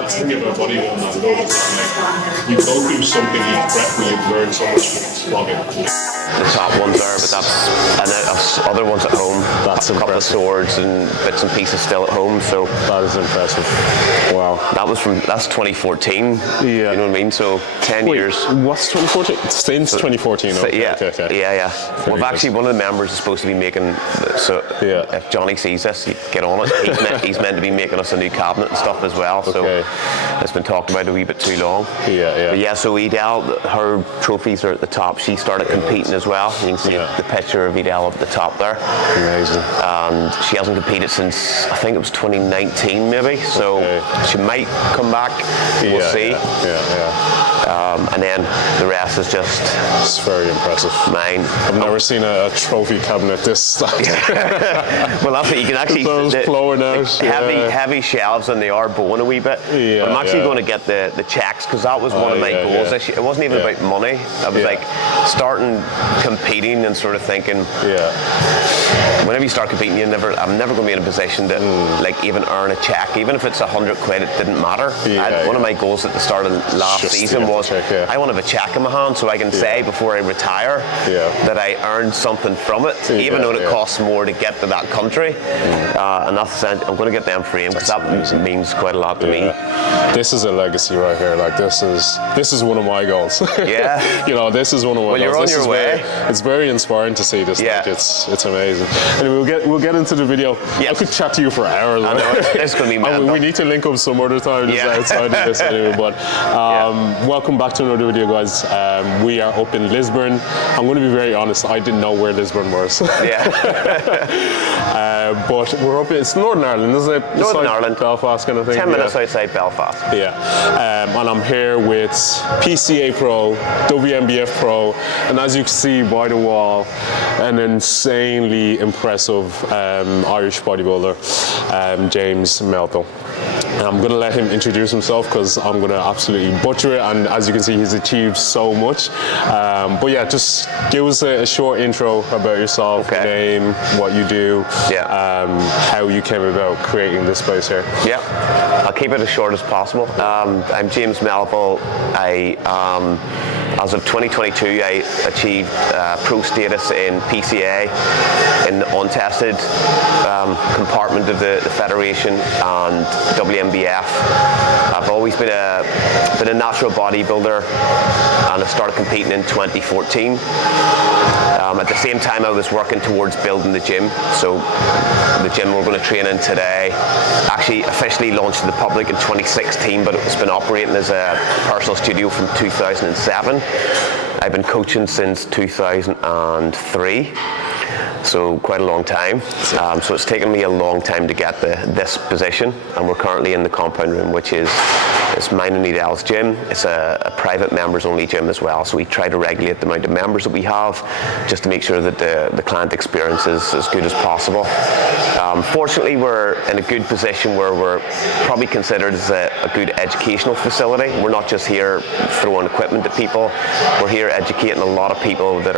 That's the thing about bodybuilding I love is that, like, you go through something each prep where you learn so much from it. The top ones there, but that's other ones at home. That's a couple of swords and bits and pieces still at home. So that is impressive. Wow. That's 2014. Yeah. You know what I mean? So 10 years. What's 2014? Since 2014. Okay, yeah. Okay. Yeah. Well, actually, one of the members is supposed to be making. So if Johnny sees this, he'd get on it. He's meant to be making us a new cabinet and stuff as well. So it's been talked about a wee bit too long. Yeah. But yeah. So Edel, her trophies are at the top. She started competing as well. You can see the picture of Edel up at the top there. Amazing. And she hasn't competed since, I think it was 2019 maybe. So she might come back. We'll see. Yeah. And then the rest is just... It's very impressive. Mine. I've never seen a trophy cabinet this size. Well, that's what you can actually... Those flowing out. Heavy shelves, and they are bowing a wee bit. Yeah, but I'm actually going to get the checks, because that was one of my goals. It wasn't even about money. I was like starting competing and sort of thinking... Whenever you start competing, I'm never going to be in a position to like even earn a check. Even if it's 100 quid, it didn't matter. One of my goals at the start of last season was I want to have a check in my hand so I can say before I retire that I earned something from it, even though it costs more to get to that country. And that's I'm going to get them framed, because that means quite a lot to me. This is a legacy right here. Like this is one of my goals. Yeah. You know, this is one of my goals. You're on your way. It's very inspiring to see this. Yeah. Like, it's amazing. Anyway, we'll get into the video. Yes. I could chat to you for hours. I know, it's going to be mad. We need to link up some other time just outside of this anyway. But welcome back to another video, guys. We are up in Lisburn. I'm going to be very honest. I didn't know where Lisburn was. But we're up. It's Northern Ireland, isn't it? Northern Ireland, Belfast kind of thing. 10 minutes outside Belfast. Yeah. And I'm here with PCA Pro, WMBF Pro, and as you can see by the wall, an insanely impressive Irish bodybuilder, James Melville. And I'm going to let him introduce himself, because I'm going to absolutely butcher it, and as you can see, he's achieved so much. But yeah, just give us a short intro about yourself, your name, what you do, how you came about creating this place here. Yeah, I'll keep it as short as possible. I'm James Melville. As of 2022, I achieved pro status in PCA, in the untested compartment of the federation, and WMBF. I've always been a natural bodybuilder, and I started competing in 2014. At the same time, I was working towards building the gym. So the gym we're going to train in today actually officially launched to the public in 2016, but it's been operating as a personal studio from 2007. I've been coaching since 2003. So quite a long time. So it's taken me a long time to get this position, and we're currently in the compound room, which is mine and Edel's gym. It's a private members only gym as well, so we try to regulate the amount of members that we have, just to make sure that the client experience is as good as possible. Fortunately, we're in a good position where we're probably considered as a good educational facility. We're not just here throwing equipment at people. We're here educating a lot of people that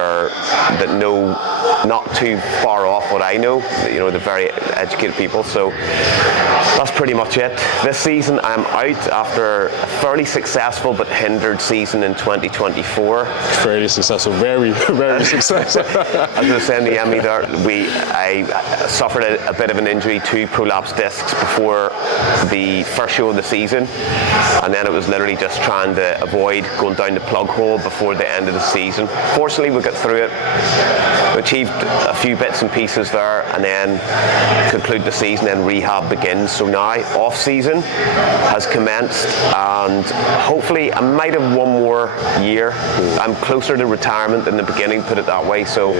know not too far off what I know. You know, they're very educated people. So that's pretty much it. This season I'm out after a fairly successful but hindered season in 2024. Fairly successful, very successful. As I was saying to Emmy there, I suffered a bit of an injury to prolapsed discs before the first show of the season, and then it was literally just trying to avoid going down the plug hole before the end of the season. Fortunately, we got through it. We achieved a few bits and pieces there, and then conclude the season, and rehab begins. So now off season has commenced, and hopefully I might have one more year. I'm closer to retirement than the beginning, put it that way. So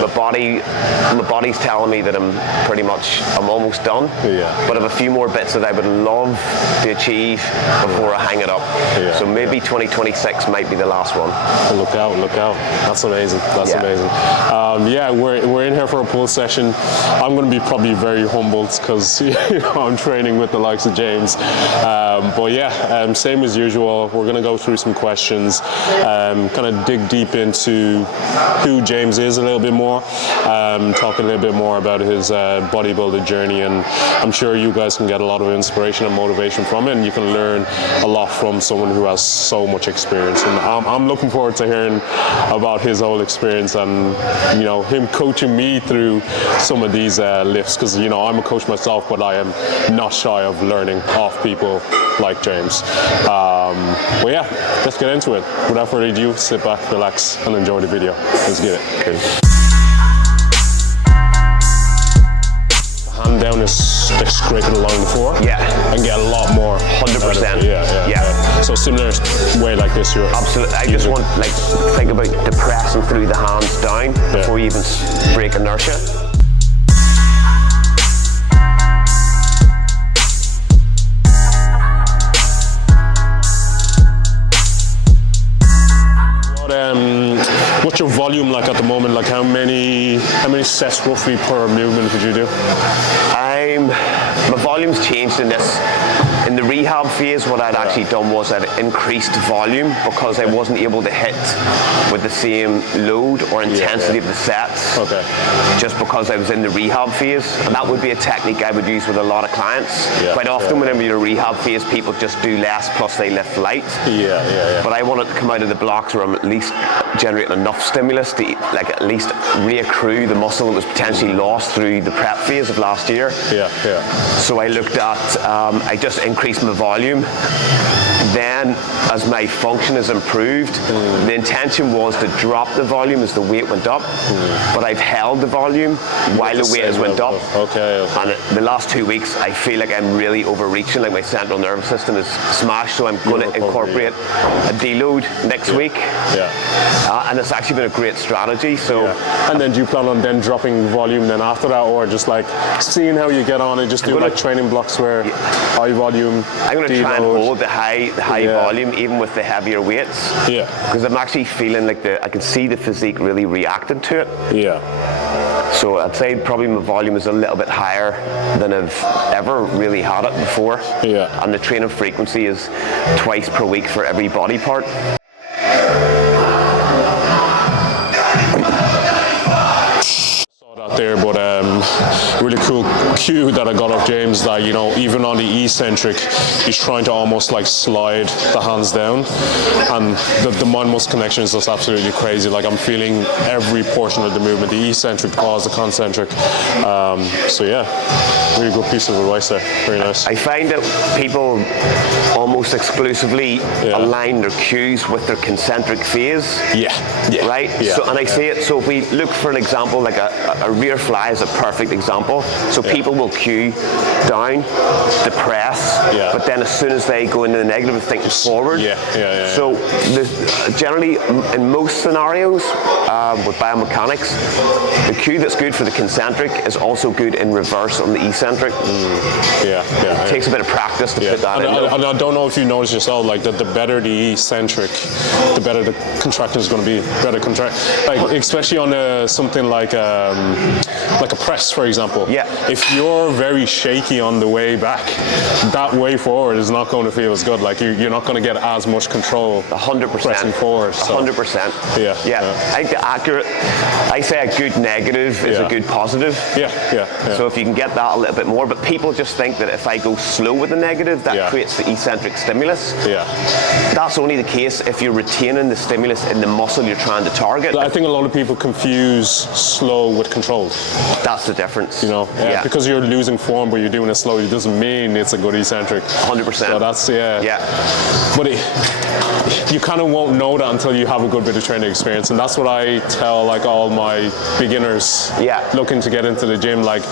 my body's telling me that I'm almost done. But I have a few more bits that I would love to achieve before I hang it up. So maybe 2026 might be the last one. Look out. That's amazing. Amazing. We're in here for a pull session. I'm going to be probably very humbled, because I'm training with the likes of James. But yeah, same as usual. We're going to go through some questions, kind of dig deep into who James is a little bit more, talk a little bit more about his bodybuilder journey, and I'm sure you guys can get a lot of inspiration and motivation from it, and you can learn a lot from someone who has so much experience. And I'm looking forward to hearing about his whole experience and, you know, him coaching me through some of these lifts, because, you know, I'm a coach myself, but I am not shy of learning off people like James. Well, yeah, let's get into it. Without further ado, sit back, relax, and enjoy the video. Let's get it. Okay. Hand down is like scraping along the floor. Yeah. And get a lot more. 100%. Yeah. So similar way like this, you're absolutely. I just want, like, think about depressing through the hands down before you even break inertia. What's your volume like at the moment? Like how many sets roughly per movement would you do? My volume's changed in this. In the rehab phase, what I'd actually done was I'd increased volume because I wasn't able to hit with the same load or intensity of the sets. Okay. Just because I was in the rehab phase. And that would be a technique I would use with a lot of clients. Quite often whenever you're in a rehab phase, people just do less plus they lift light. But I wanted to come out of the blocks where I'm at least generating enough stimulus to, like, at least reaccrue the muscle that was potentially lost through the prep phase of last year. So I looked at, I just increased my volume. Then, as my function has improved, the intention was to drop the volume as the weight went up, but I've held the volume while the weight has went up. And the last 2 weeks, I feel like I'm really overreaching, like my central nervous system is smashed, so I'm going to incorporate a deload next week. And it's actually been a great strategy. So. And then do you plan on then dropping volume then after that, or just like seeing how you get on and just do like training blocks where high volume, I'm going to try and hold the high volume even with the heavier weights. Because I'm actually feeling like I can see the physique really reacted to it. So I'd say probably my volume is a little bit higher than I've ever really had it before. And the training frequency is twice per week for every body part. There, but really cool cue that I got of James, that, you know, even on the eccentric, he's trying to almost like slide the hands down, and the mind muscle connection is just absolutely crazy. Like, I'm feeling every portion of the movement, the eccentric pause, the concentric. So yeah, really good piece of advice there. Very nice. I find that people almost exclusively align their cues with their concentric phase. Right? So, and I say it, so if we look for an example, like a rear fly is a perfect example. So people will cue down, depress, but then as soon as they go into the negative, they're thinking forward. So generally, in most scenarios with biomechanics, the cue that's good for the concentric is also good in reverse on the eccentric. It takes a bit of practice to put that in. And I don't know if you notice yourself, like, that the better the eccentric, the better the contraction is going to be. Better contract, like especially on something like a press, for example. If you're very shaky on the way back, that way forward is not going to feel as good. Like, you're not going to get as much control. 100%. Pressing forward. So. 100%. I think the accurate, I say a good negative is a good positive. So if you can get that a little bit more, but people just think that if I go slow with the negative, that creates the eccentric stimulus. That's only the case if you're retaining the stimulus in the muscle you're trying to target. I think a lot of people confuse slow with controlled. That's the difference. You know, because you're losing form, but you're doing it slowly, it doesn't mean it's a good eccentric. 100%. So that's but you kind of won't know that until you have a good bit of training experience, and that's what I tell like all my beginners looking to get into the gym. Like,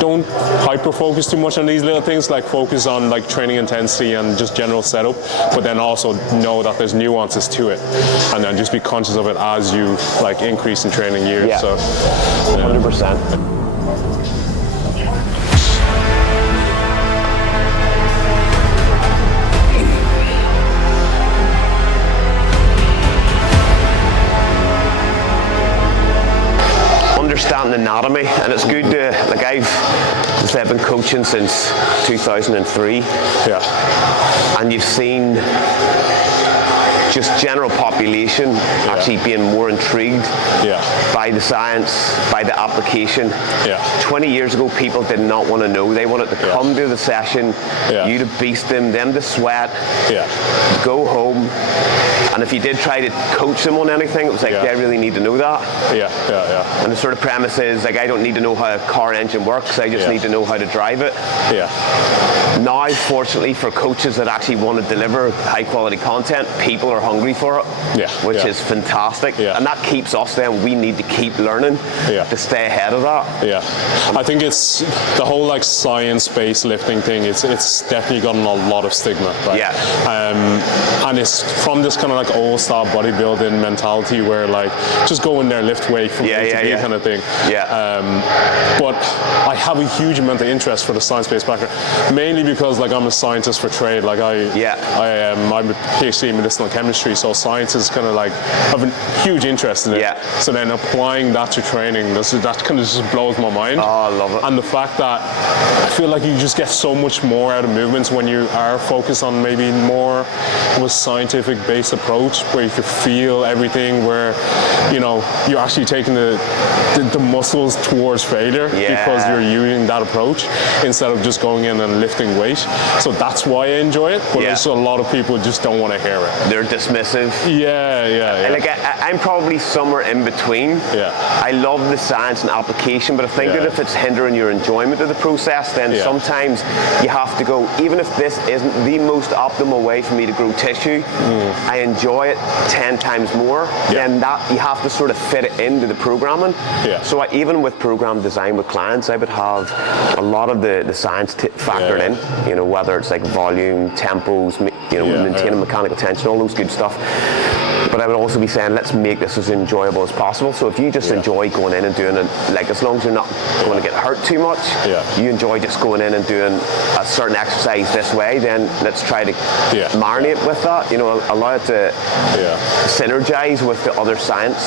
don't hyper focus too much on these little things. Like, focus on like training intensity and just general setup, but then also know that there's nuances to it, and then just be conscious of it as you like increase in training years. So 100%. Understand anatomy, and it's good to, like, I've been coaching since 2003. and you've seen just general population actually being more intrigued by the science, by the application. 20 years ago, people did not want to know. They wanted to come to the session, you to beast them to sweat, go home. And if you did try to coach them on anything, it was like, they really need to know that. And the sort of premise is, like, I don't need to know how a car engine works, I just need to know how to drive it. Now, fortunately, for coaches that actually want to deliver high quality content, people are hungry for it, which is fantastic. And that keeps us then, we need to keep learning to stay ahead of that. I think it's the whole like science-based lifting thing, it's definitely gotten a lot of stigma, right? And it's from this kind of like old style bodybuilding mentality where like just go in there, lift weight from A to B kind of thing. But I have a huge amount of interest for the science-based background, mainly because like I'm a scientist for trade. Like I'm a PhD in medicinal chemistry, so science is kind of like I have a huge interest in it. So then applying that to training, that kind of just blows my mind. Oh, I love it. And the fact that I feel like you just get so much more out of movements when you are focused on maybe more of a scientific based approach where you can feel everything, where you know you're actually taking the muscles towards failure because you're using that approach instead of just going in and lifting weight. So that's why I enjoy it, but also a lot of people just don't want to hear it. They're dismissive. Like I'm probably somewhere in between. I love the science and application, but I think that if it's hindering your enjoyment of the process, then sometimes you have to go, even if this isn't the most optimal way for me to grow tissue, I enjoy it 10 times more, then that you have to sort of fit it into the programming. So even with program design with clients, I would have a lot of the science factored in, you know, whether it's like volume, tempos, you know, maintaining mechanical tension, all those good stuff. But I would also be saying, let's make this as enjoyable as possible. So if you just enjoy going in and doing it, like as long as you're not going to get hurt too much, you enjoy just going in and doing a certain exercise this way, then let's try to marinate with that, you know, allow it to synergize with the other science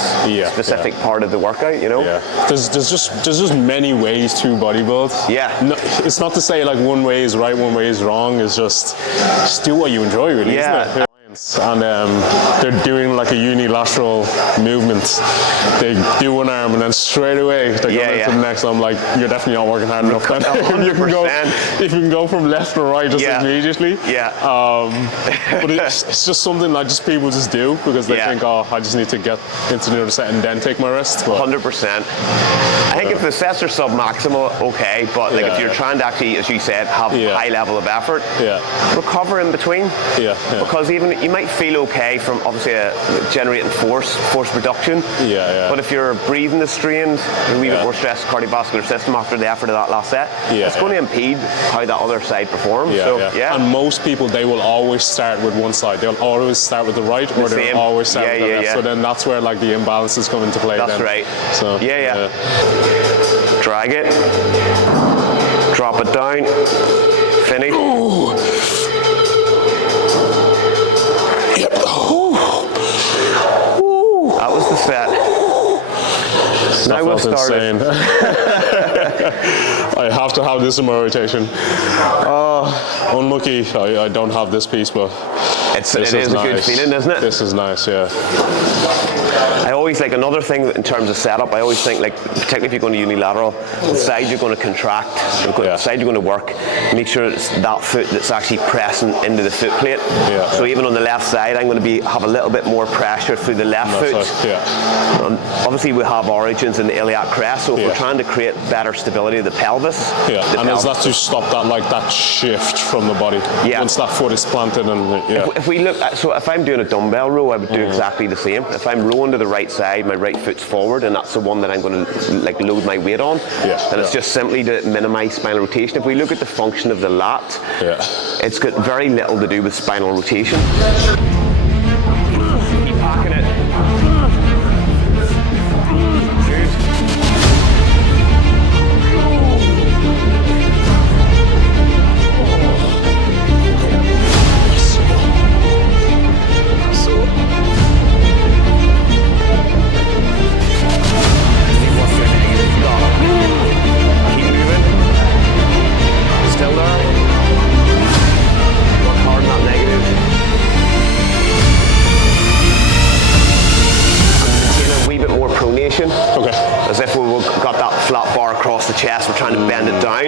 specific part of the workout, you know. There's just many ways to bodybuild. No, it's not to say like one way is right, one way is wrong. It's just do what you enjoy, really, isn't it? And they're doing like a unilateral movement. They do one arm and then straight away they're going into the next. I'm like, you're definitely not working hard enough. If you can go from left to right just immediately. But it's just something that just people just do because they think, oh, I just need to get into the other set and then take my rest. 100%. I think if the sets are sub-maximal, okay, but like if you're trying to actually, as you said, have a high level of effort, recover in between. Because even you might feel okay from obviously generating force production. But if your breathing is strained, a wee bit more stressed cardiovascular system after the effort of that last set, it's going to impede how that other side performs. And most people, they will always start with one side. They'll always start with the right, or they'll always start with the left. So then that's where like the imbalances come into play. That's right. So drag it, drop it down, finish. That was the set. Now we'll start it. I have to have this in my rotation. Unlucky, I don't have this piece, but it is a good feeling, isn't it? This is nice, I always like another thing in terms of setup. I always think, like, particularly if you're going to unilateral, the side you're going to contract, the side you're going to work, make sure it's that foot that's actually pressing into the foot plate. So even on the left side, I'm going to have a little bit more pressure through the left foot. Obviously, we have origins in the iliac crest, so if we're trying to create better stability of the pelvis. And is that to stop that shift from the body once that foot is planted? And if we look at, so if I'm doing a dumbbell row, I would do exactly the same. If I'm rowing to the right side, my right foot's forward, and that's the one that I'm going to like load my weight on. And it's just simply to minimize spinal rotation. If we look at the function of the lat, it's got very little to do with spinal rotation. Keep packing it. Still there. Work hard on that negative. the chest, we're trying to bend it down.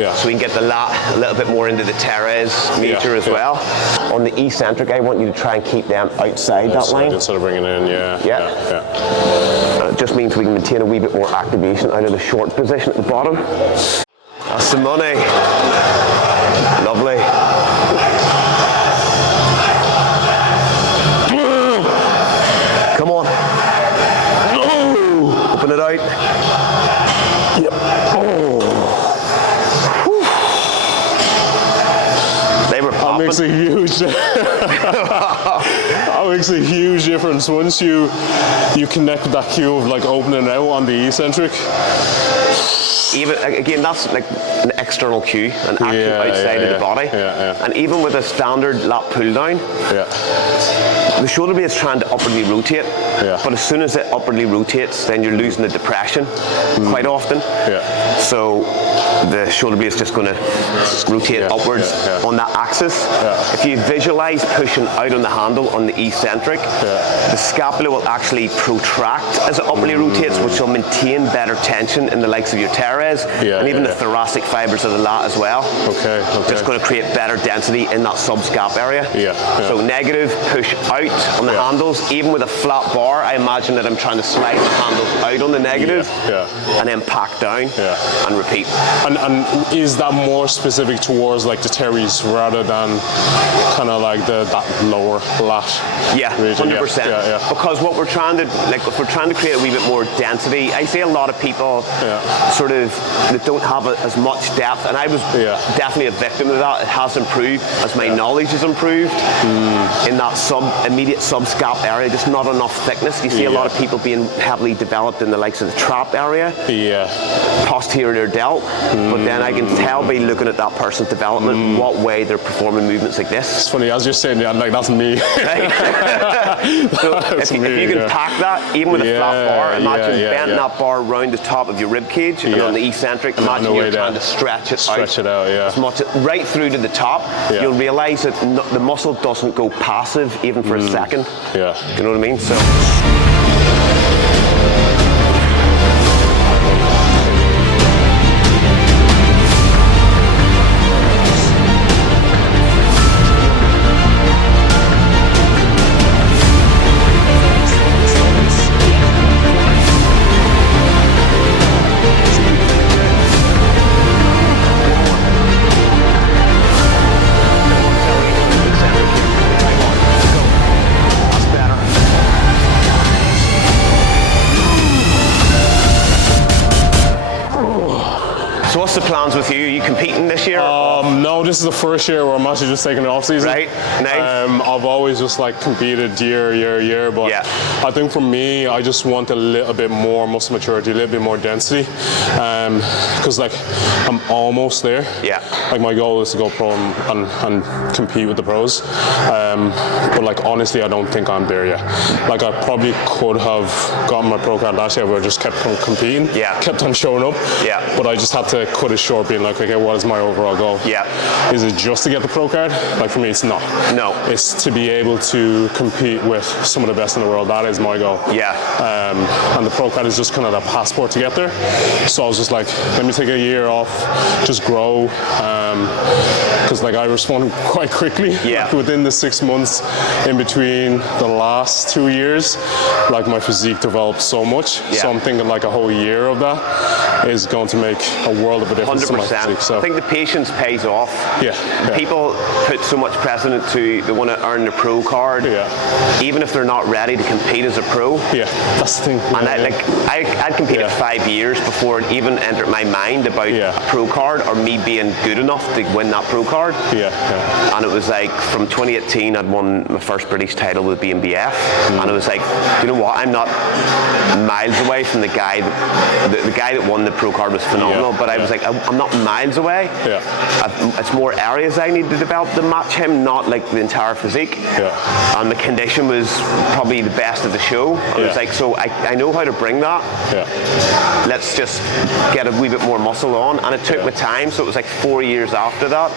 Yeah. So we can get the lat a little bit more into the teres major as well. On the eccentric, I want you to try and keep them outside that line. Instead of bringing it in, It just means we can maintain a wee bit more activation out of the short position at the bottom. That's the money. Lovely. Come on. Oh, open it out. Yep. Oh. They were popping. That makes a huge that makes a huge difference once you connect with that cue of like opening it out on the eccentric. Even again, that's like an external cue, an action outside of the body. And even with a standard lat pull down, the shoulder blade is trying to upwardly rotate. But as soon as it upwardly rotates, then you're losing the depression quite often. So the shoulder blade is just going to rotate upwards on that axis. If you visualize pushing out on the handle on the eccentric, the scapula will actually protract as it upwardly rotates, which will maintain better tension in the likes of your teres and even the thoracic fibers of the lat as well. Just going to create better density in that subscap area. So negative, push out on the handles. Even with a flat bar, I imagine that I'm trying to slide the handles out on the negative and then pack down and repeat. And is that more specific towards like the teres rather than kind of like that lower lat? Yeah, region? 100%. Because what we're trying to, like, if we're trying to create a wee bit more density, I see a lot of people sort of that don't have as much depth, and I was definitely a victim of that. It has improved as my knowledge has improved in that immediate subscap area. Just not enough thickness. You see a lot of people being heavily developed in the likes of the trap area, posterior delt. But then I can tell by looking at that person's development what way they're performing movements like this. It's funny, as you're saying, like that's me. So if you can pack that, even with a flat bar, imagine bending that bar around the top of your rib cage and on the eccentric, imagine you're trying to stretch it out as much, right through to the top. You'll realize that the muscle doesn't go passive even for a second. You know what I mean? So. So what's the plans with you? Are you competing this year? No, this is the first year where I'm actually just taking the off season. Right, nice. I've always just like competed year, but I think for me, I just want a little bit more muscle maturity, a little bit more density, because like I'm almost there. Like my goal is to go pro and compete with the pros, but like honestly, I don't think I'm there yet. Like I probably could have gotten my pro card last year, but I just kept on competing, kept on showing up, but I just had to cut it short, being like, okay, what is my overall goal? Is it just to get the pro card? Like for me, it's not. No. It's to be able to compete with some of the best in the world. That is my goal. And the pro card is just kind of that passport to get there. So I was just like, let me take a year off, just grow. Because like I responded quite quickly. Like within the 6 months in between the last 2 years, like my physique developed so much. So I'm thinking like a whole year of that is going to make a world of a difference 100%. to my physique. So I think the patience pays off. People put so much precedent to they want to earn the pro card, even if they're not ready to compete as a pro. That's the thing. And I'd competed 5 years before it even entered my mind about a pro card or me being good enough to win that pro card. And it was like from 2018 I'd won my first British title with BMBF, and it was like, you know what, I'm not miles away from the guy the guy that won the pro card was phenomenal, but I was like, I'm not miles away. It's more areas I need to develop to match him, not like the entire physique. And the condition was probably the best of the show. I was like, so I know how to bring that. Let's just get a wee bit more muscle on. And it took me time, so it was like 4 years after that.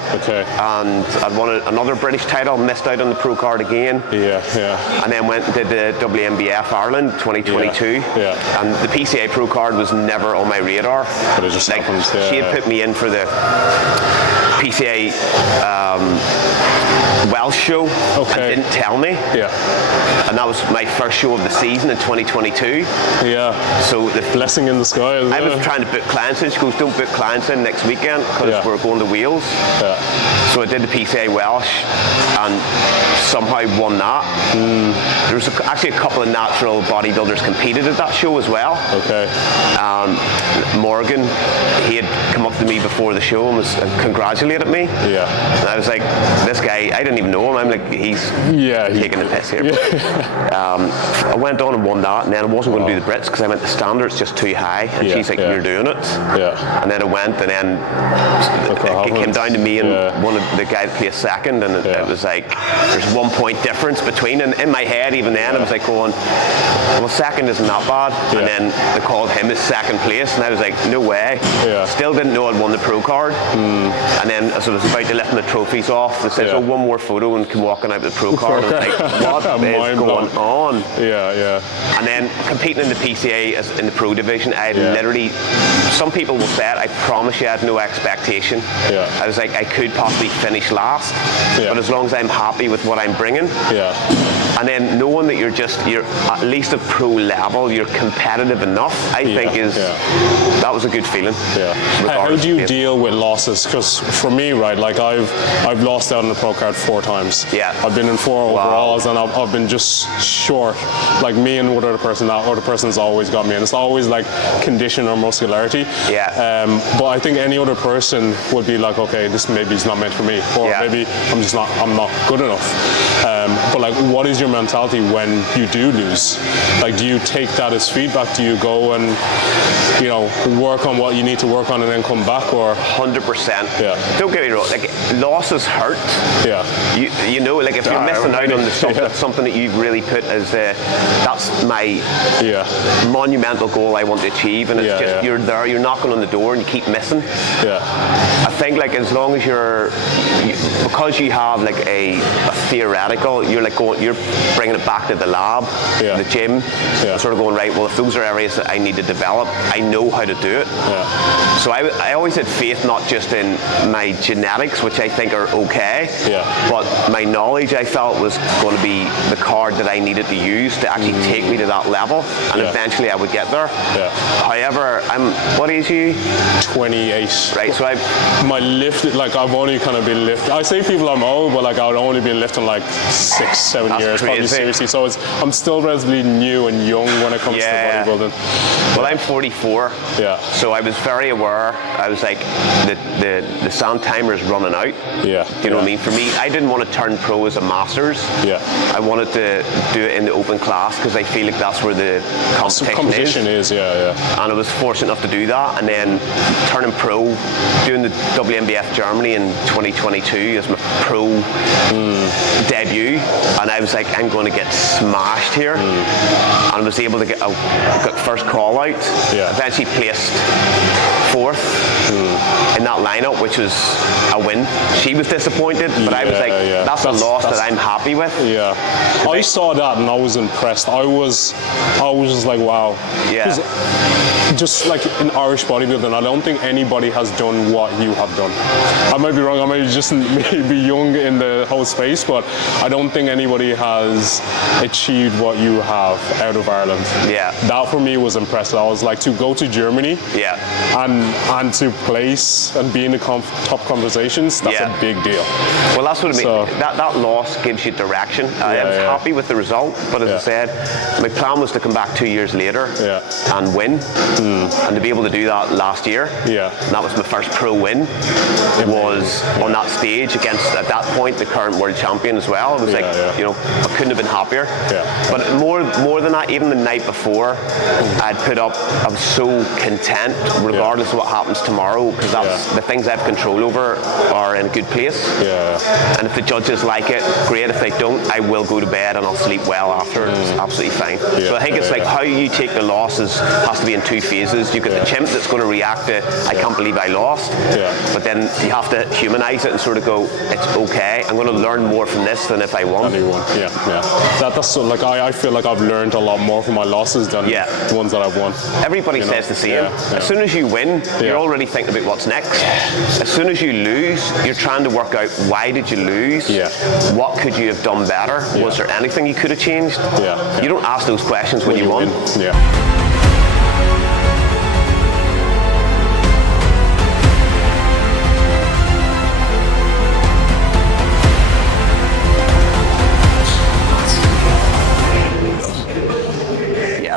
And I'd won another British title, missed out on the pro card again. And then went and did the WMBF Ireland 2022. And the PCA pro card was never on my radar. radar. But it just like happens, she had put me in for the PCA Welsh show and didn't tell me. Yeah. And that was my first show of the season in 2022. Yeah. So the Blessing in disguise. I was trying to book clients in. She goes, don't book clients in next weekend because we're going to Wales. Yeah. So I did the PCA Welsh and somehow won that. There was actually a couple of natural bodybuilders competed at that show as well. Okay. Morgan, he had come up to me before the show and was congratulated me. Yeah. And I was like, this guy, I didn't even know him. I'm like, he's taking the piss here. I went on and won that, and then I wasn't going to do the Brits because I went, the standard's just too high. And she's like, you're doing it. Yeah. And then I went, and then it came down to me and one of the guy that placed second, and it was like, there's 1 point difference between, and in my head even then I was like going, well, second isn't that bad. And then they called him as second place, and I was like, no way. Still didn't know I'd won the pro card. And then as I was about to lift the trophies off, they said, oh, one more photo and come walking out with the pro card. And I was like, what is going on? And then competing in the PCA as in the pro division, I literally, some people will say it, I promise you I had no expectation. I was like, I could possibly finish last, but as long as I'm happy with what I'm bringing. And then knowing that you're at least at pro level, you're competitive enough, I think that was a good feeling. How do you deal with losses? Because for me, right, like I've lost out on the pro card 4 times. I've been in 4 overalls, and I've been just short. Like me and one other person, that other person's always got me, and it's always like condition or muscularity. But I think any other person would be like, okay, this maybe is not meant for me, or maybe I'm not good enough. But like, what is your mentality when you do lose? Like, do you take that as feedback? Do you go and, you know, work on what you need to work on and then come back, or? 100%. Don't get me wrong, like, losses hurt. You know, like if you're missing out on something that you've really put as that's my monumental goal I want to achieve, and it's just you're there, you're knocking on the door and you keep missing. I think like as long as because you have like a theoretical, you're bringing it back to the lab, the gym, sort of going, right, well, if those are areas that I need to develop, I know how to do it. So I always had faith not just in my genetics, which I think are okay, but my knowledge I felt was going to be the card that I needed to use to actually take me to that level, and eventually I would get there. However, what age are you? 28. Right, so my lift, like I've only kind of been lifting, I say people I'm old, but like I've only been lifting like 6-7 years, crazy. Probably seriously. So I'm still relatively new and young when it comes to bodybuilding. Well, I'm 44. So I was very aware. I was like, the sand timer is running out. Do you know what I mean? For me, I didn't want to turn pro as a masters. I wanted to do it in the open class because I feel like that's where the competition is. And I was fortunate enough to do that, and then turning pro, doing the WMBF Germany in 2022 as my pro debut, and I was like, I'm going to get smashed here, and I was able to get first call out. Eventually placed 4th in that lineup, which was a win. She was disappointed, but I was like, that's a loss that I'm happy with. I saw that and I was impressed. I was just like, wow. Just like in Irish bodybuilding, I don't think anybody has done what you have done. I might be wrong, I might just be young in the whole space, but I don't think anybody has achieved what you have out of Ireland. That for me was impressive. I was like, to go to Germany and to place and be in the top conversations, that's a big deal. Well, that's what I mean. That loss gives you direction. I was happy with the result, but as I said, my plan was to come back 2 years later and win. And to be able to do that last year, and that was my first pro win, was on that stage against, at that point, the current world champion as well. It was like, you know, I couldn't have been happier. But more than that, even the night before, I'd put up, I was so content, regardless of what happens tomorrow, because that's the things I have control over are in a good place. And if the judges like it, great. If they don't, I will go to bed and I'll sleep well after. It's absolutely fine. So I think it's like how you take the losses has to be in 2 phases. You've got the chimp that's going to react to, I can't believe I lost. but then you have to humanize it and sort of go, it's okay, I'm going to learn more from this than if I won. Yeah. That's so, like, I feel like I've learned a lot more from my losses than the ones that I've won. Everybody says the same. As soon as you win, you're already thinking about what's next. As soon as you lose, you're trying to work out, why did you lose? What could you have done better? Was there anything you could have changed? You don't ask those questions when you won.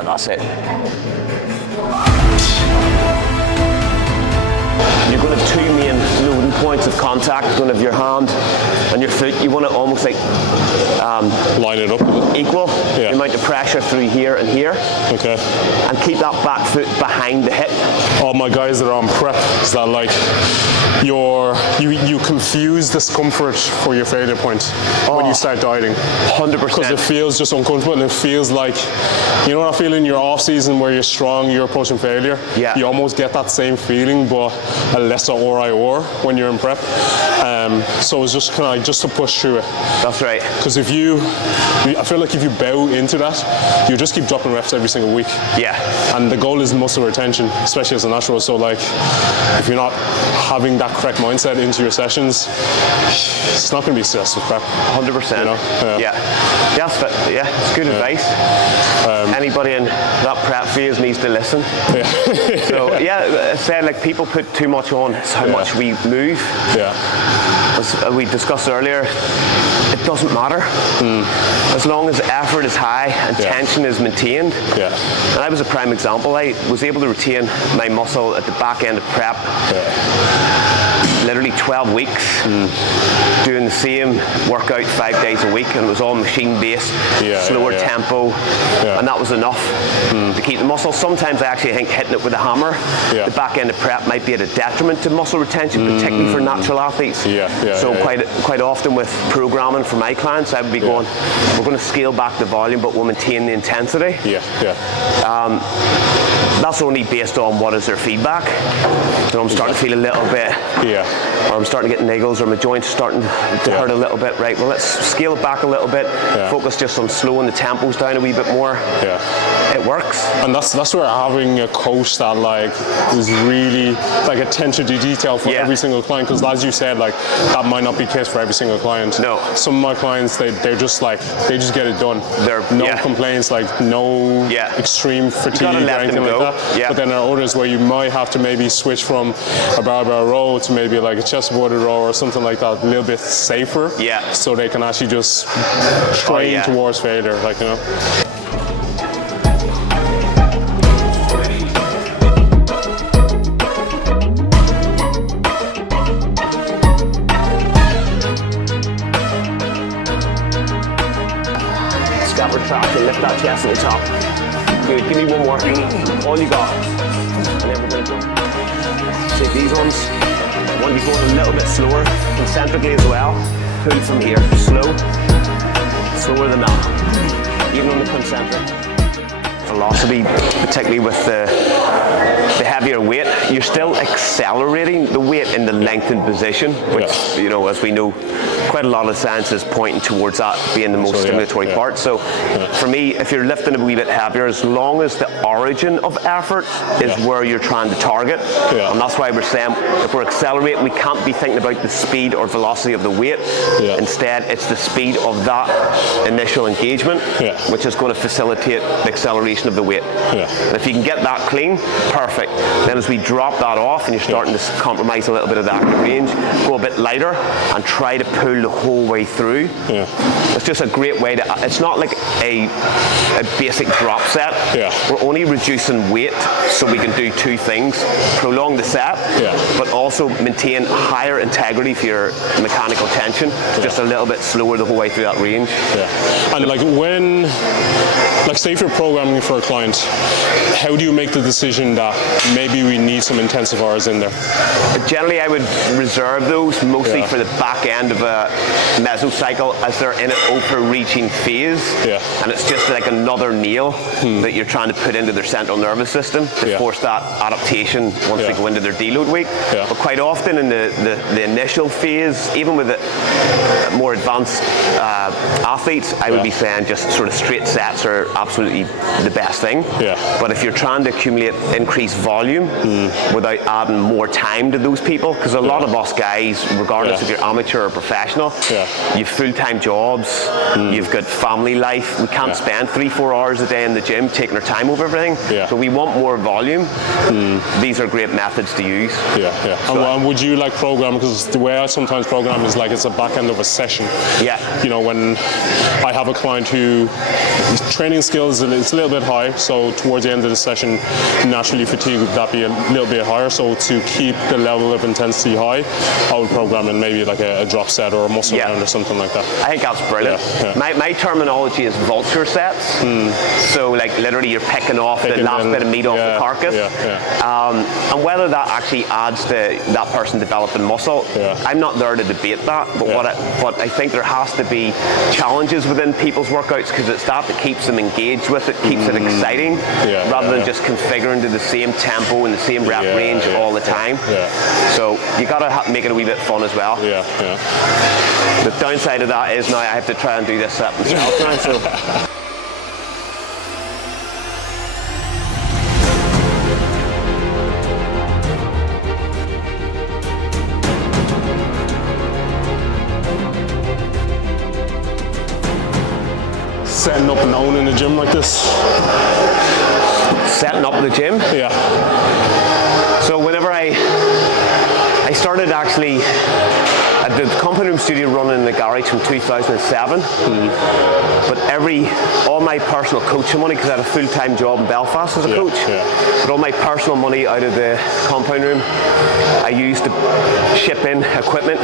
That's it. You're going to have two main loading points of contact. You're going to have your hand and your foot. You want to almost like line it up equal the amount of pressure through here and here. Okay. And keep that back foot behind the hip. All my guys that are on prep, is that like you confuse discomfort for your failure point when you start dieting. 100%. Because it feels just uncomfortable, and it feels like, you know that feeling in your off season where you're strong, you're approaching failure? You almost get that same feeling, but a lesser or when you're in prep. So it's just kind of like just to push through it. That's right. Because I feel like if you bow into that, you just keep dropping reps every single week. And the goal is muscle retention, especially as a natural. So like, if you're not having that correct mindset into your sessions, it's not going to be successful prep. 100%. You know? It's good advice. Anybody in that prep phase needs to listen. So I said, like, people put too much on. It's how much we move. As we discussed earlier, it doesn't matter. As long as effort is high and tension is maintained. And I was a prime example. I was able to retain my muscle at the back end of prep. Literally 12 weeks doing the same workout 5 days a week, and it was all machine based, slower tempo, and that was enough to keep the muscle. Sometimes I actually think hitting it with a hammer, the back end of prep might be at a detriment to muscle retention, particularly for natural athletes. So quite often with programming for my clients, I would be going, we're going to scale back the volume, but we'll maintain the intensity. That's only based on what is their feedback. So I'm starting to feel a little bit, or I'm starting to get niggles, or my joints starting to hurt a little bit. Right, well, let's scale it back a little bit. Focus just on slowing the tempos down a wee bit more. It works. And that's where having a coach that like is really like attention to detail for every single client, because as you said, like that might not be the case for every single client. No. Some of my clients, they're just like, they just get it done. No complaints, like no extreme fatigue or anything like that. But then there are others where you might have to maybe switch from a barbell row to maybe like a chest supported row or something like that, a little bit safer. So they can actually just train towards failure, like, you know. Scapper traction, lift that chest at the top. Good, give me one more. All you got. And then we're going to go. Take these ones. I want you going a little bit slower, concentrically as well. Pull from here, slower than that. Even on the concentric. Velocity, particularly with the heavier weight, you're still accelerating the weight in the lengthened position, which, you know, as we know, quite a lot of science is pointing towards that being the most stimulatory part. So for me, if you're lifting a wee bit heavier, as long as the origin of effort is where you're trying to target, and that's why we're saying if we're accelerating, we can't be thinking about the speed or velocity of the weight. Instead, it's the speed of that initial engagement, which is going to facilitate the acceleration of the weight. And if you can get that clean, perfect. Then as we drop that off and you're starting to compromise a little bit of the active range, go a bit lighter and try to pull the whole way through. It's just a great way to, it's not like a basic drop set. We're only reducing weight so we can do two things: prolong the set, but also maintain higher integrity for your mechanical tension, just a little bit slower the whole way through that range. And like when, like say if you're programming for a client, how do you make the decision that maybe we need some intensifiers in there? Generally, I would reserve those mostly for the back end of a mesocycle as they're in an overreaching phase. Yeah. And it's just like another nail that you're trying to put into their central nervous system to force that adaptation once they go into their deload week. Yeah. But quite often in the initial phase, even with the more advanced athletes, I would be saying just sort of straight sets are absolutely the best thing. Yeah. But if you're trying to accumulate increased volume without adding more time to those people, because a lot of us guys, regardless if you're amateur or professional, you've full-time jobs, you've got family life. We can't spend 3-4 hours a day in the gym taking our time over everything. So we want more volume. These are great methods to use. So, and would you like program, because the way I sometimes program is like it's a back end of a session. You know, when I have a client who his training skills is a little bit high, so towards the end of the session, naturally fatigue would that be a little bit higher. So to keep the level of intensity high, I would program in maybe like a drop set or a muscle round or something like that. I think that's brilliant. My terminology is vulture sets. So like literally you're picking off the last bit of meat off the carcass. And whether that actually adds to that person developing muscle, I'm not there to debate that, but I think there has to be challenges within people's workouts, because it's that keeps them engaged with it, keeps it exciting, rather than just configuring to the same tempo and the same rep range all the time. So you got to make it a wee bit fun as well. The downside of that is now I have to try and do this set myself now. So. Setting up and owning a gym like this? Setting up the gym? So whenever I started actually at the compound room studio running in the garage from 2007, but all my personal coaching money, because I had a full-time job in Belfast as a coach, but all my personal money out of the compound room I used to ship in equipment,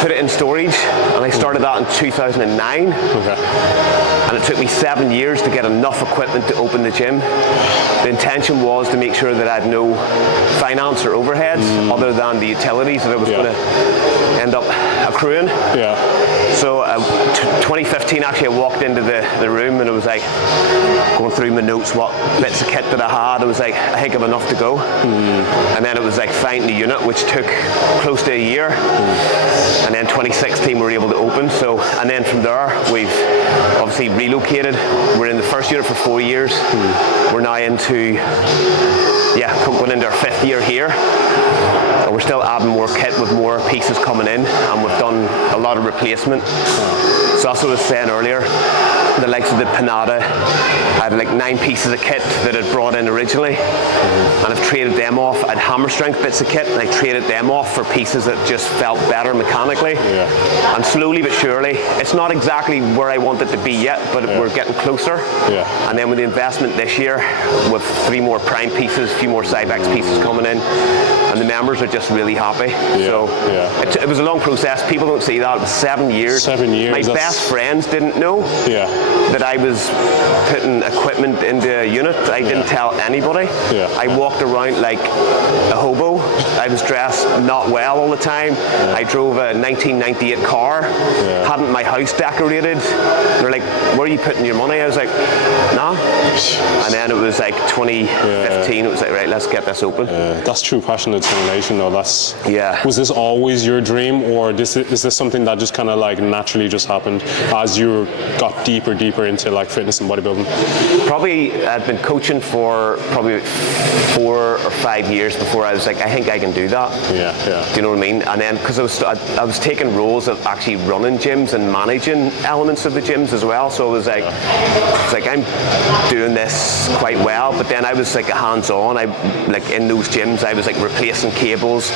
put it in storage, and I started that in 2009. And it took me 7 years to get enough equipment to open the gym. The intention was to make sure that I had no finance or overheads other than the utilities that I was going to end up accruing. So 2015 actually I walked into the room and it was like going through my notes, what bits of kit that I had. It was like, I think I have enough to go. And then it was like finding the unit, which took close to a year. And then 2016 we were able to open. So, and then from there we've obviously relocated. We're in the first unit for 4 years. We're now into, going into our 5th year here. And we're still adding more kit with more pieces coming in, and we've done a lot of replacement. So that's what I was saying earlier. The likes of the Panada, I had like 9 pieces of kit that I'd brought in originally, and I've traded them off. I had hammer strength bits of kit, and I traded them off for pieces that just felt better mechanically. And slowly but surely, it's not exactly where I want it to be yet, but we're getting closer. And then with the investment this year, with 3 more prime pieces, a few more Cybex pieces coming in, and the members are just really happy. It was a long process. People don't see that. It was 7 years. 7 years. My best friends didn't know that I was putting equipment into a unit. I didn't tell anybody. I walked around like a hobo. I was dressed not well all the time. I drove a 1998 car. Hadn't my house decorated. They're like, where are you putting your money? I was like, nah. And then it was like 2015. It was like, right, let's get this open. That's true passion and determination, though. That's Was this always your dream, or is this something that just kind of like naturally just happened as you got deeper into like fitness and bodybuilding? Probably I'd been coaching for probably 4 or 5 years before I was like, I think I can do that. Do you know what I mean? And then because I was taking roles of actually running gyms and managing elements of the gyms as well. So it was like, I'm doing this quite well. But then I was like a hands-on. I like in those gyms, I was like replacing cables.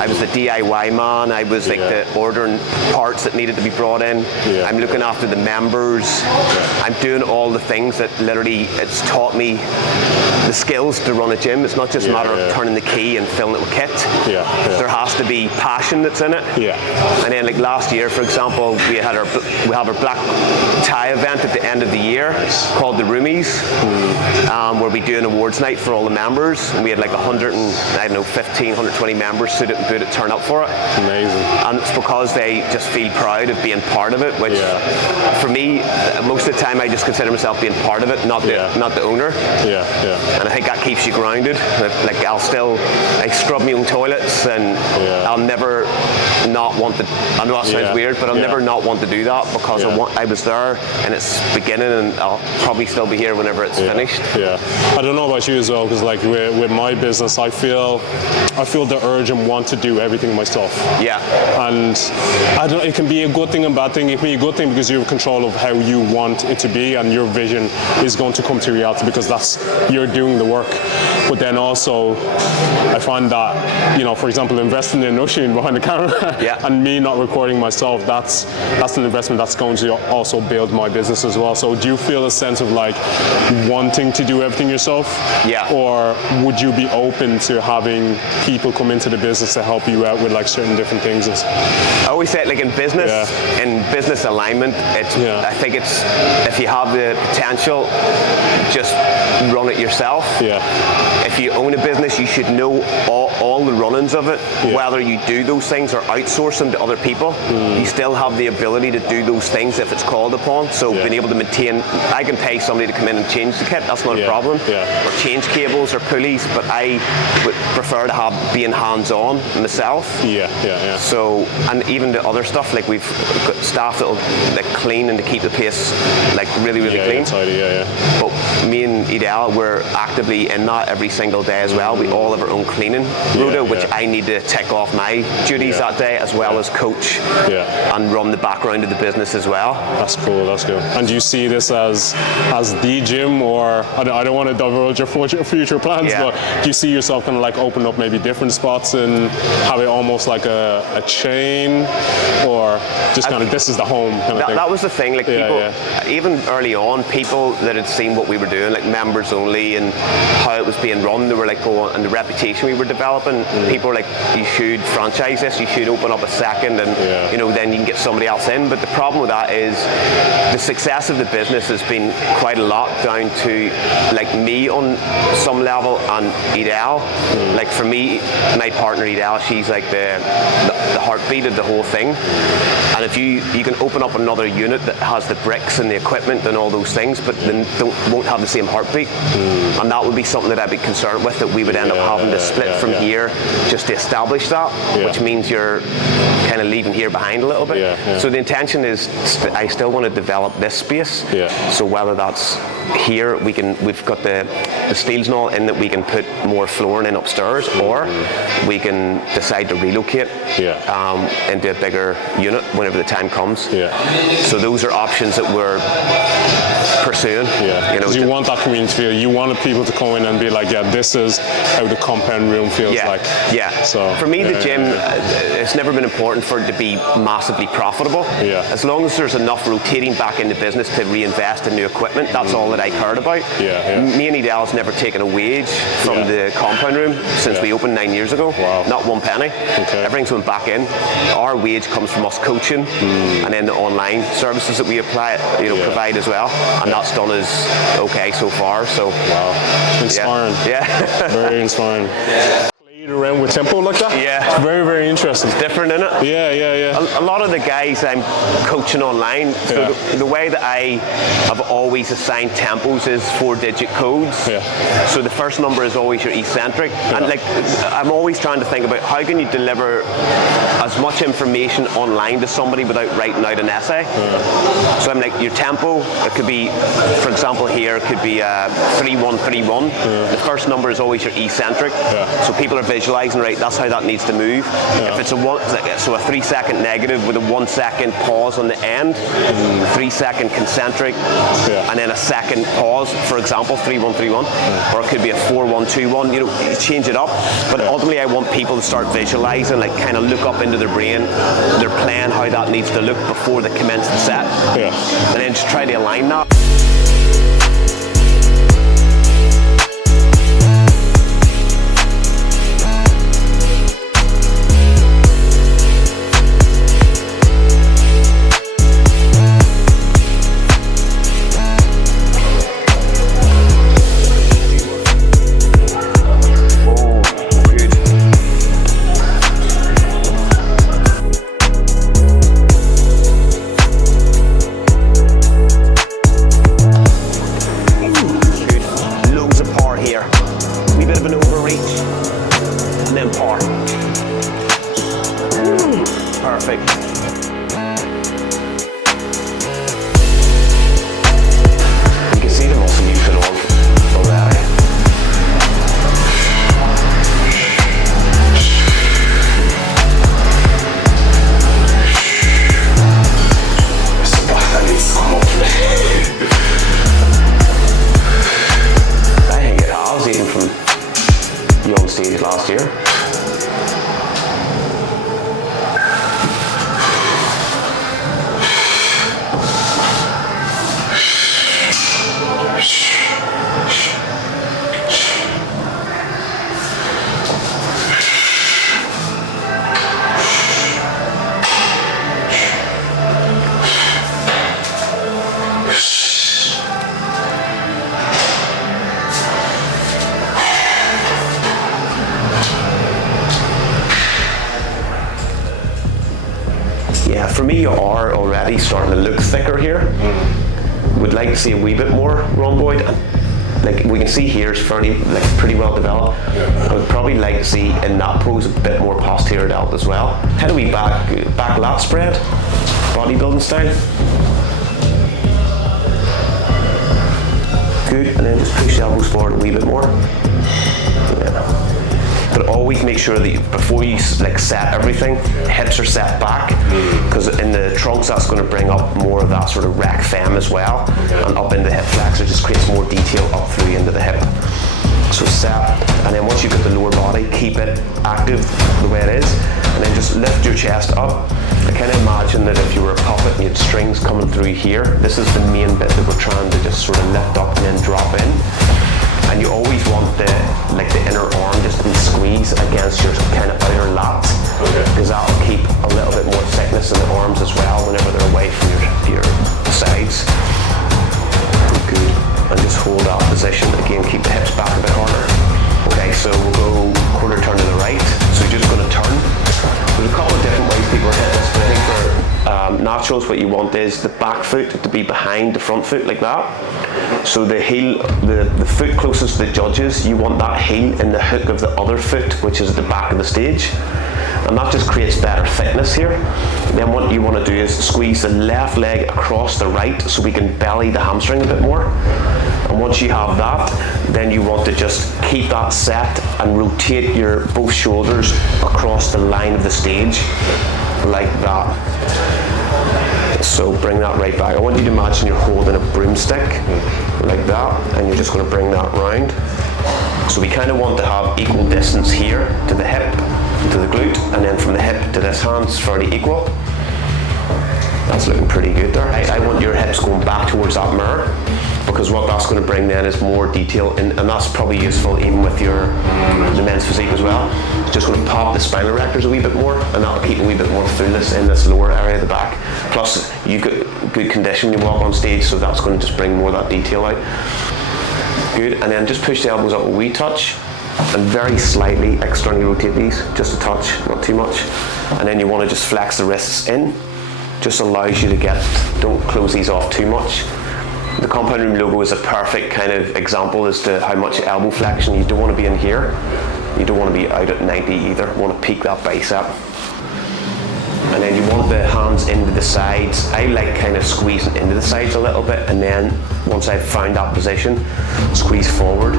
I was the DIY man. I was like the ordering parts that needed to be brought in. I'm looking after the members. I'm doing all the things that literally it's taught me the skills to run a gym. It's not just a matter of turning the key and filling it with kit. There has to be passion that's in it. And then like last year, for example, we have our black tie event at the end of the year called the Roomies, where we do an awards night for all the members. And we had like 120 members suited and booted turn up for it. Amazing. And it's because they just feel proud of being part of it, which for me, most of the time I just consider myself being part of it, not the owner. And I think that keeps you grounded. Like I scrub my own toilets, and I'll never not want to. I know that sounds weird, but I'll never not want to do that because I was there and it's beginning, and I'll probably still be here whenever it's finished. I don't know about you as well, because like with my business, I feel the urge and want to do everything myself. And I don't. It can be a good thing and bad thing. It can be a good thing because you have control of how you want it to be, and your vision is going to come to reality because you're doing the work. But then also, I find that, for example, investing in Nushin behind the camera and me not recording myself, that's an investment that's going to also build my business as well. So do you feel a sense of like wanting to do everything yourself? Or would you be open to having people come into the business to help you out with like certain different things? I always say like in business alignment, I think it's, if you have the potential, just run it yourself. If you own a business, you should know all the run-ins of it. Whether you do those things or outsource them to other people, you still have the ability to do those things if it's called upon. So being able to maintain, I can pay somebody to come in and change the kit, that's not a problem. Or change cables or pulleys, but I would prefer to have being hands-on myself. So, and even the other stuff, like we've got staff that'll like clean and to keep the place like really clean. But me and Idel, we're actively in that every single day as well. We all have our own cleaning rota, which I need to tick off my duties that day, as well as coach and run the background of the business as well. That's cool. That's good. And do you see this as the gym, or I don't want to divulge your future plans, but do you see yourself kind of like open up maybe different spots and have it almost like a chain, or just kind of this is the home kind of thing? That was the thing. Like people, even early on, people that had seen what we were doing, like members only, and how it was being run, they were like, oh, and the reputation we were developing, people were like, you should franchise this, you should open up a second, and then you can get somebody else in. But the problem with that is the success of the business has been quite a lot down to like me on some level and Idel. Like for me, my partner Idel, she's like the heartbeat of the whole thing. And if you can open up another unit that has the bricks and the equipment and all those things, but then won't have the same heartbeat, and that would be something that I'd be concerned with, that we would end up having to split from here just to establish that, which means you're kind of leaving here behind a little bit. So the intention is I still want to develop this space. So whether that's here, we've got the steels and all in that we can put more flooring in upstairs, or we can decide to relocate into a bigger unit whenever the time comes. So those are options that we're pursuing. You want that community feel. You want people to come in and be like, this is how the compound room feels like. So for me, the gym, it's never been important for it to be massively profitable. As long as there's enough rotating back into business to reinvest in new equipment, that's all that I cared about. Me and Idel's never taken a wage from the compound room since we opened 9 years ago. Not one penny. Everything's went back in. Our wage comes from us coaching, and then the online services that we provide as well, and that's done as okay so far. So inspiring. Very inspiring. Around with tempo like that? It's very, very interesting. It's different, isn't it? A lot of the guys I'm coaching online, so the way that I have always assigned tempos is 4-digit codes. So the first number is always your eccentric. And like, I'm always trying to think about how can you deliver as much information online to somebody without writing out an essay. So I'm like, your tempo, it could be, for example here, it could be 3131. The first number is always your eccentric. So people are visualizing, right, that's how that needs to move. If it's a 3 second negative with a 1 second pause on the end, 3 second concentric, and then a second pause, for example, 3-1-3-1, or it could be a 4-1-2-1, you know, change it up. But ultimately I want people to start visualizing, like kind of look up into their brain, their plan, how that needs to look before they commence the set. And then just try to align that. Last year. Yeah, for me you are already starting to look thicker here. Would like to see a wee bit more, Ron Boyd. Like we can see here is fairly, like, pretty well developed. I would probably like to see in that pose a bit more posterior delt as well. Kind of wee back lat spread, bodybuilding style. Good, and then just push the elbows forward a wee bit more. Yeah. But always make sure that before you like set everything, hips are set back, because in the trunks that's going to bring up more of that sort of rec fem as well, and up into the hip flexor just creates more detail up through into the hip. So set, and then once you've got the lower body, keep it active the way it is, and then just lift your chest up. I kind of imagine that if you were a puppet and you had strings coming through here, this is the main bit that we're trying to just sort of lift up and then drop in. And you always want the inner arm just to be squeezed against your kind of outer lat, because that'll keep a little bit more thickness in the arms as well whenever they're away from your sides. Good. And just hold that position. Again, keep the hips back a bit harder. Okay, so we'll go quarter turn to the right. So you're just going to turn. There's a couple of different ways people hit this, but I think for naturals, what you want is the back foot to be behind the front foot like that. So the heel, the foot closest to the judges, you want that heel in the hook of the other foot, which is at the back of the stage. And that just creates better thickness here. Then what you want to do is squeeze the left leg across the right so we can belly the hamstring a bit more. And once you have that, then you want to just keep that set and rotate your both shoulders across the line of the stage like that. So bring that right back. I want you to imagine you're holding a broomstick like that, and you're just going to bring that round. So we kind of want to have equal distance here to the hip, to the glute, and then from the hip to this hand is fairly equal. That's looking pretty good there. I want your hips going back towards that mirror, because what that's going to bring then is more detail, and that's probably useful even with the men's physique as well. It's just going to pop the spinal erectors a wee bit more, and that'll keep a wee bit more fullness in this lower area of the back. Plus, you've got good condition when you walk on stage, so that's going to just bring more of that detail out. Good, and then just push the elbows up a wee touch, and very slightly externally rotate these, just a touch, not too much. And then you want to just flex the wrists in, just allows you to don't close these off too much. The Compound Room logo is a perfect kind of example as to how much elbow flexion. You don't want to be in here, you don't want to be out at 90 either, you want to peak that bicep. And then you want the hands into the sides. I like kind of squeezing into the sides a little bit, and then once I've found that position, squeeze forward.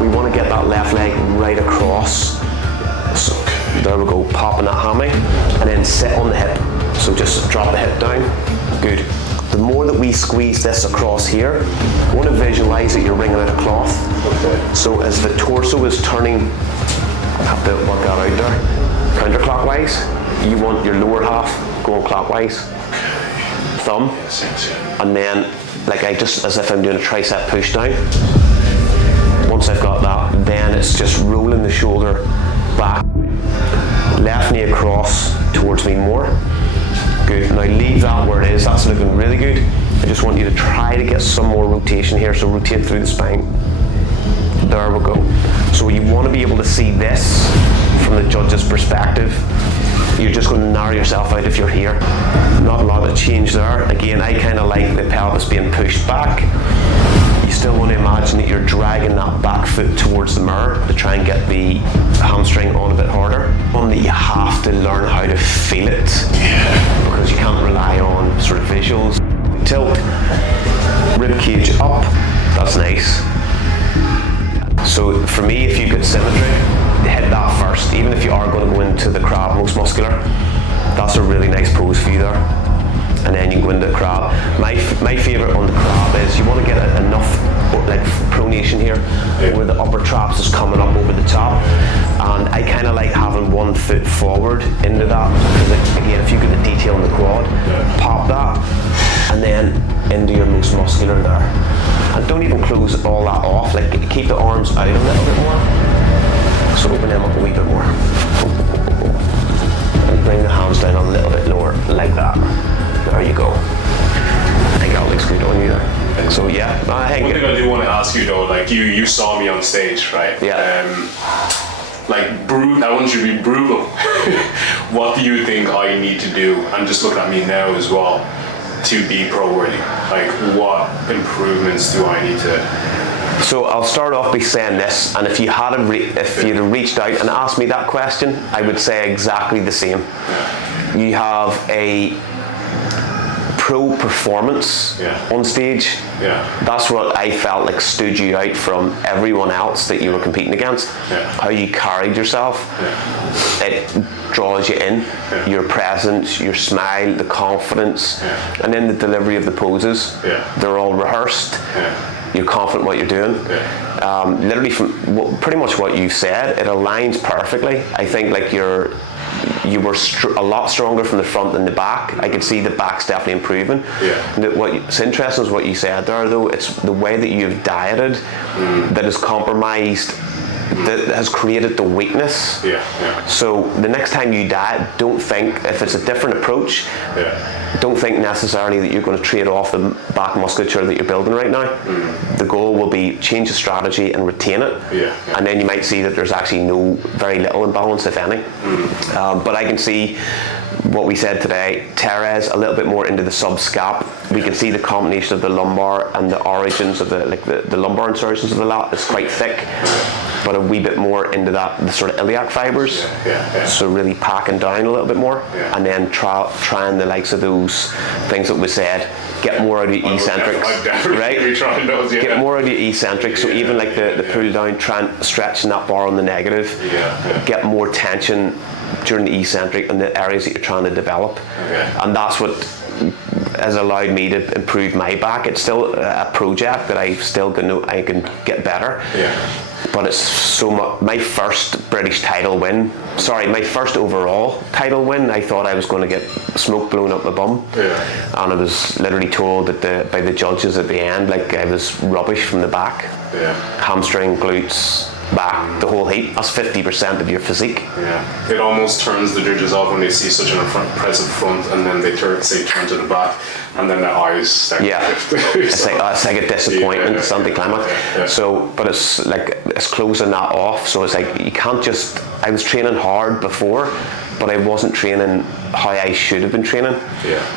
We want to get that left leg right across There we go, popping that hammy, and then sit on the hip. So just drop the hip down. Good. The more that we squeeze this across here, I want to visualize that you're wringing out a cloth. Okay. So as the torso is turning, I have to work that out there, counterclockwise, you want your lower half going clockwise. Thumb, and then like as if I'm doing a tricep push down. Once I've got that, then it's just rolling the shoulder back, left knee across towards me more. Good. Now leave that where it is. That's looking really good. I just want you to try to get some more rotation here. So rotate through the spine. There we go. So you want to be able to see this from the judge's perspective. You're just going to narrow yourself out if you're here. Not a lot of change there. Again, I kind of like the pelvis being pushed back. You still want to imagine that you're dragging that back foot towards the mirror to try and get the hamstring on a bit harder. One that you have to learn how to feel it, because you can't rely on sort of visuals. Tilt, rib cage up, that's nice. So for me, if you get symmetry, hit that first. Even if you are going to go into the crab most muscular, that's a really nice pose for you there. And then you go into the crab. My favourite on the crab is you want to get enough like pronation here where the upper traps is coming up over the top. And I kind of like having one foot forward into that, because again, if you get the detail in the quad, pop that, and then into your most muscular there. And don't even close all that off, like keep the arms out a little bit more. So open them up a wee bit more. And bring the hands down a little bit lower, like that. There you go. I think that looks good on you there. So yeah, I think. One thing I do want to ask you though, like you saw me on stage, right? Yeah. Like I want you to be brutal. What do you think I need to do? And just look at me now as well, to be pro worthy. Like what improvements do I need to? So I'll start off by saying this, and if you had if you'd have reached out and asked me that question, I would say exactly the same. You have a pro performance on stage. That's what I felt like stood you out from everyone else that you were competing against. How you carried yourself, it draws you in. Your presence, your smile, the confidence, and then the delivery of the poses. They're all rehearsed. You're confident what you're doing. Literally from pretty much what you said, it aligns perfectly. I think like you were a lot stronger from the front than the back. I could see the back's definitely improving. What's interesting is what you said there though, it's the way that you've dieted that is compromised, that has created the weakness. So the next time you diet, don't think, if it's a different approach, don't think necessarily that you're going to trade off the back musculature that you're building right now. The goal will be change the strategy and retain it. And then you might see that there's actually very little imbalance, if any. But I can see what we said today, teres a little bit more into the subscap. We can see the combination of the lumbar and the origins of the lumbar insertions of the lat is quite thick, but a wee bit more into the sort of iliac fibers. So really packing down a little bit more, and then trying the likes of those things that we said. Get more out of your eccentrics, right? Those, get more out of your eccentrics. So even like the pull down, stretching that bar on the negative. Get more tension during the eccentric and the areas that you're trying to develop, and that's what has allowed me to improve my back. It's still a project that I can get better. But it's so much. My first British title win, my first overall title win, I thought I was going to get smoke blown up my bum, and I was literally told by the judges at the end, like I was rubbish from the back, hamstring, glutes, back, the whole heap. That's 50% of your physique. It almost turns the judges off when they see such an impressive front, and then they turn to the back, and then their eyes start to shift. It's like a disappointment, it's anticlimax. So, but it's closing that off. So it's like you can't just. I was training hard before, but I wasn't training how I should have been training.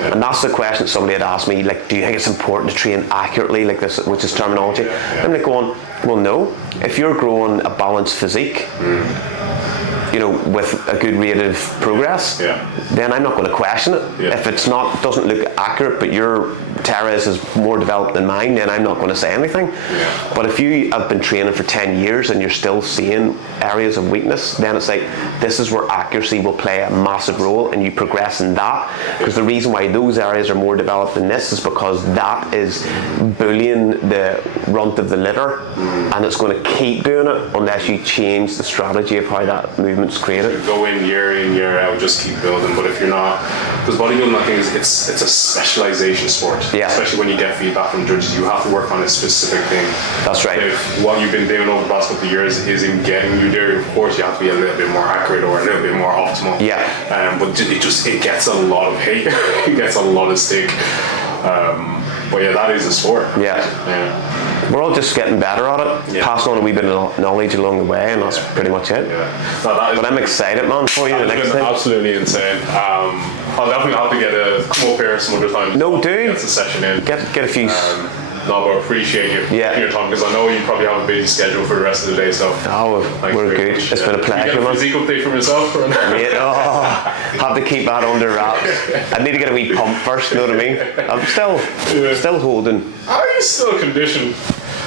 And that's the question somebody had asked me, like, do you think it's important to train accurately, like this, which is terminology? I'm like going, well, no. If you're growing a balanced physique, with a good rate of progress, then I'm not going to question it. If it's doesn't look accurate, but you're Tara's is more developed than mine, then I'm not going to say anything. Yeah. But if you have been training for 10 years and you're still seeing areas of weakness, then it's like, this is where accuracy will play a massive role, and you progress in that. Because the reason why those areas are more developed than this is because that is bullying the runt of the litter, and it's going to keep doing it unless you change the strategy of how that movement's created. Go in, year out, just keep building. But if you're not, because bodybuilding, I think, it's a specialization sport. Yeah. Especially when you get feedback from judges, you have to work on a specific thing. That's right. If what you've been doing over the past couple of years isn't getting you there, of course you have to be a little bit more accurate or a little bit more optimal. Yeah. But it gets a lot of hate. It gets a lot of stick. But yeah, that is a sport. Yeah. We're all just getting better at it, passing on a wee bit of knowledge along the way, and that's pretty much it. Yeah. No, but I'm excited, man, for you the next time. Absolutely insane. I'll definitely have to come up here some other time. No, do. Get the session in. Get a few. No, but I appreciate your time, because I know you probably have a busy schedule for the rest of the day. So we're good. Much. It's been a pleasure, you get man. a physique update for myself? Or have to keep that under wraps. I need to get a wee pump first. You know what I mean? I'm still holding. Are you still conditioned?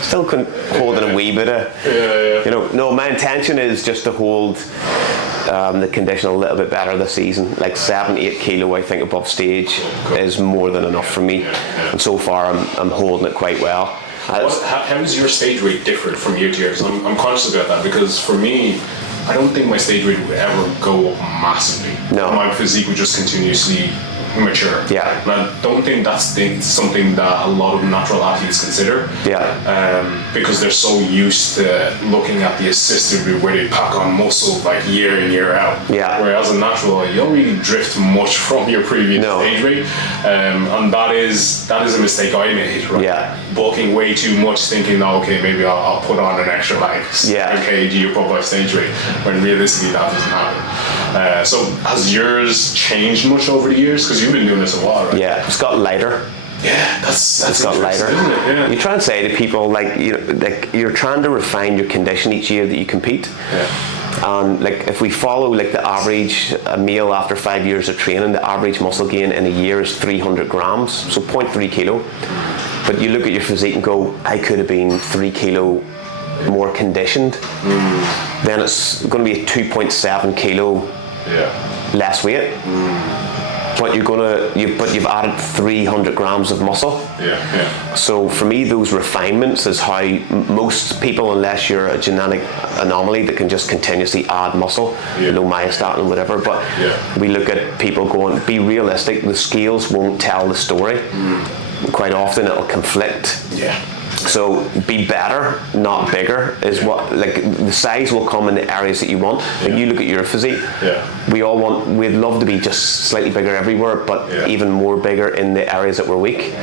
Still holding a wee bit of. You know, no. My intention is just to hold the condition a little bit better this season. Like 7-8 kilo, I think, above stage is more than enough for me. And so far, I'm holding it quite well. How is your stage rate different from year to year? Because I'm conscious about that, because for me, I don't think my stage rate would ever go up massively. No. My physique would just continuously mature. Yeah. And I don't think that's something that a lot of natural athletes consider. Yeah. Because they're so used to looking at the assisted route where they pack on muscle like year in, year out. Yeah. Whereas a natural, you don't really drift much from your previous stage rate. And that is a mistake I made, right? Yeah. Bulking way too much, thinking, oh, okay, maybe I'll put on an extra like 7 kg above my stage rate, when realistically that doesn't happen. So has yours changed much over the years? Because you've been doing this a while, right? Yeah, it's got lighter. Yeah, that's it's got lighter. Isn't it? Yeah. You try and say to people, like you're trying to refine your condition each year that you compete. Yeah. And like if we follow like the average male after 5 years of training, the average muscle gain in a year is 300 grams, so 0.3 kilo. But you look at your physique and go, I could have been 3 kilo more conditioned. Then it's going to be a 2.7 kilo less weight. But you've added 300 grams of muscle. Yeah. So for me, those refinements is how most people, unless you're a genetic anomaly that can just continuously add muscle, low myostatin and whatever. But we look at people going, be realistic. The scales won't tell the story. Quite often it'll conflict. Yeah. So be better, not bigger, is what, like the size will come in the areas that you want. Like you look at your physique, we'd love to be just slightly bigger everywhere, but even more bigger in the areas that we're weak.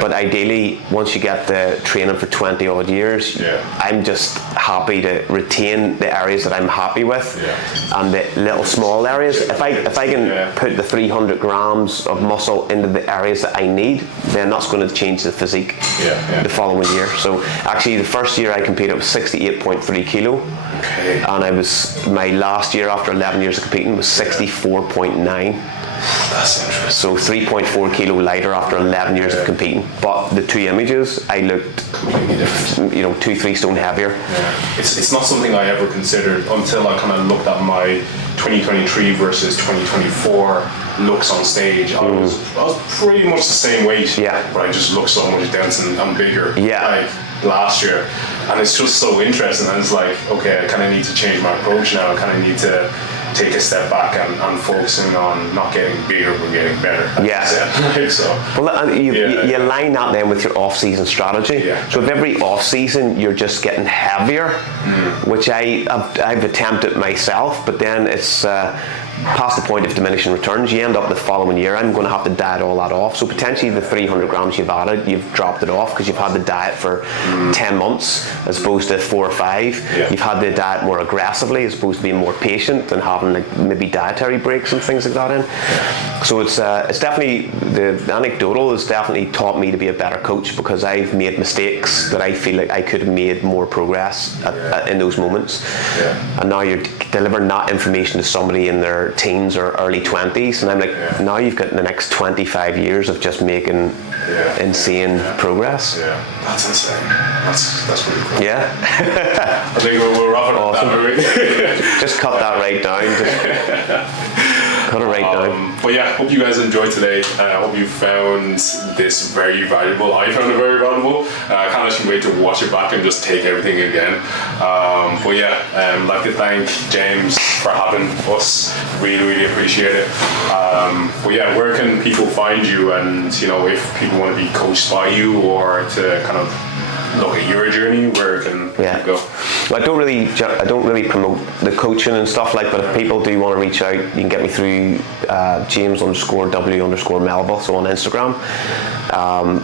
But ideally, once you get the training for 20 odd years, I'm just happy to retain the areas that I'm happy with and the little small areas. If I can put the 300 grams of muscle into the areas that I need, then that's going to change the physique the following year. So actually the first year I competed was 68.3 kilo, and my last year after 11 years of competing was 64.9. That's interesting. So 3.4 kilo lighter after 11 years of competing. But the two images, I looked completely different. 2-3 stone heavier. Yeah. It's not something I ever considered until I kind of looked at my 2023 versus 2024 looks on stage. I was pretty much the same weight, but I just looked so much denser and bigger like last year. And it's just so interesting, and it's like, okay, I kind of need to change my approach now. I kind of need to take a step back and focusing on not getting bigger but getting better. Well, you line that then with your off-season strategy. So if every off-season you're just getting heavier, which I've attempted myself, but then it's past the point of diminishing returns, you end up the following year, I'm going to have to diet all that off. So potentially the 300 grams you've added, you've dropped it off because you've had the diet for 10 months as opposed to 4 or 5. You've had the diet more aggressively as opposed to being more patient and having like maybe dietary breaks and things like that in. So it's definitely, the anecdotal has definitely taught me to be a better coach, because I've made mistakes that I feel like I could have made more progress in those moments. And now you're delivering that information to somebody in their their teens or early 20s, and I'm like, now you've got the next 25 years of just making insane progress. Yeah, that's insane. That's really cool. Yeah. I think we're wrapping up that movie. Just cut that right down. Cut it right down. But yeah, hope you guys enjoyed today. I hope you found this very valuable. I found it very valuable. I can't actually wait to watch it back and just take everything again. But yeah, I'd like to thank James for having us. Really appreciate it. But yeah, where can people find you? And you know, if people want to be coached by you or to kind of look at your journey, where can people go? Well, I don't really promote the coaching and stuff like, but if people do want to reach out, you can get me through James_W_Melville, so on Instagram,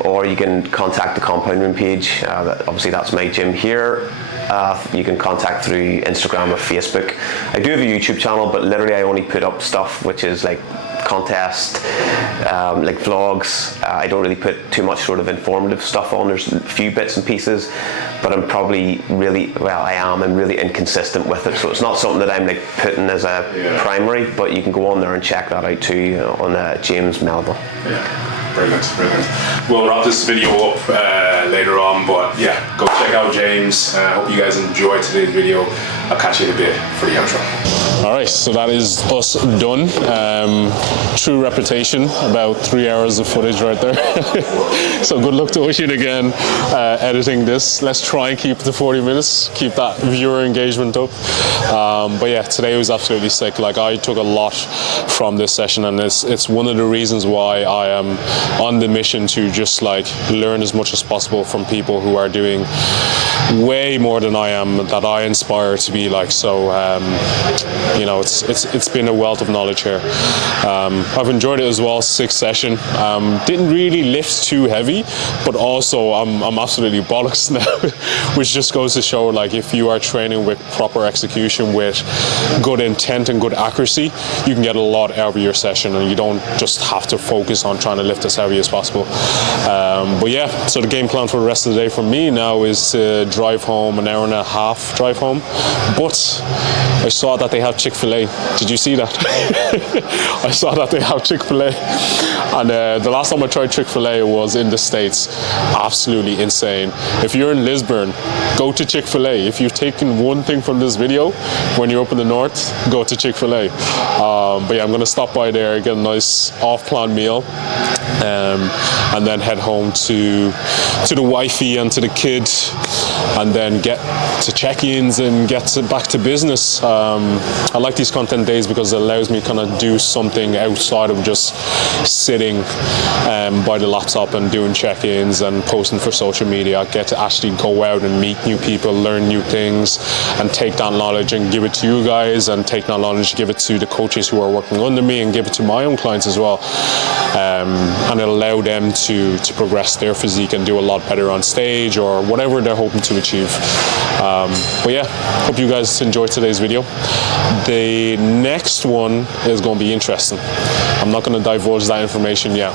or you can contact the Compound Room page. Obviously, that's my gym here. You can contact through Instagram or Facebook. I do have a YouTube channel, but literally I only put up stuff which is like contest, like vlogs. I don't really put too much sort of informative stuff on. There's a few bits and pieces, but I'm probably I'm really inconsistent with it. So it's not something that I'm like putting as a primary, but you can go on there and check that out too on James Melville. Yeah. Brilliant. We'll wrap this video up later on, but yeah, go check out James. I hope you guys enjoyed today's video. I'll catch you in a bit for the outro. Alright, so that is us done. True reputation, about 3 hours of footage right there. So good luck to Oisin again editing this. Let's try and keep it to 40 minutes, keep that viewer engagement up. But yeah, today was absolutely sick. Like, I took a lot from this session, and it's one of the reasons why I am on the mission to just like learn as much as possible from people who are doing way more than I am, that I inspire to be like. So you know, it's been a wealth of knowledge here. I've enjoyed it as well. 6th session. Didn't really lift too heavy, but also I'm absolutely bollocks now, which just goes to show, like, if you are training with proper execution, with good intent and good accuracy, you can get a lot out of your session, and you don't just have to focus on trying to lift as heavy as possible. But yeah, so the game plan for the rest of the day for me now is to drive home, an hour and a half drive home. But I saw that they have Chick-fil-A. Did you see that? I saw that they have Chick-fil-A. And the last time I tried Chick-fil-A was in the States. Absolutely insane. If you're in Lisburn, go to Chick-fil-A. If you've taken one thing from this video, when you're up in the north, go to Chick-fil-A. But yeah, I'm gonna stop by there, get a nice off-plan meal, and then head home to the wifey and to the kid, and then get to check-ins and get back to business. I like these content days because it allows me to kind of do something outside of just sitting by the laptop and doing check-ins and posting for social media. I get to actually go out and meet new people, learn new things, and take that knowledge and give it to you guys, and take that knowledge, give it to the coaches who are working under me, and give it to my own clients as well. And it'll allow them to progress their physique and do a lot better on stage or whatever they're hoping to achieve. But yeah, hope you guys enjoyed today's video. The next one is going to be interesting. I'm not going to divulge that information yet,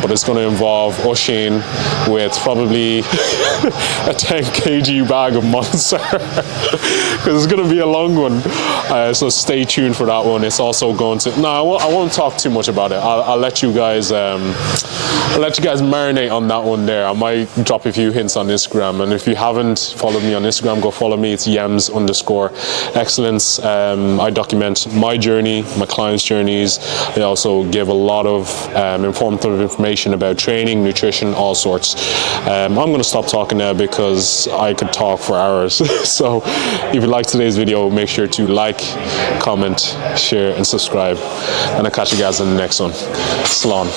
but it's going to involve Oisin with probably a 10 kg bag of Monster, because it's going to be a long one. So stay tuned for that one. It's also going to, no, I won't talk too much about it. I'll let you guys marinate on that one there. I might drop a few hints on Instagram, and if you haven't followed me on Instagram, go follow me. It's yems_excellence. I document my journey, my clients' journeys. I also give a lot of informative information about training, nutrition, all sorts. I'm going to stop talking now because I could talk for hours. So if you liked today's video, make sure to like, comment, share, and subscribe. And I'll catch you guys in the next one. Salon.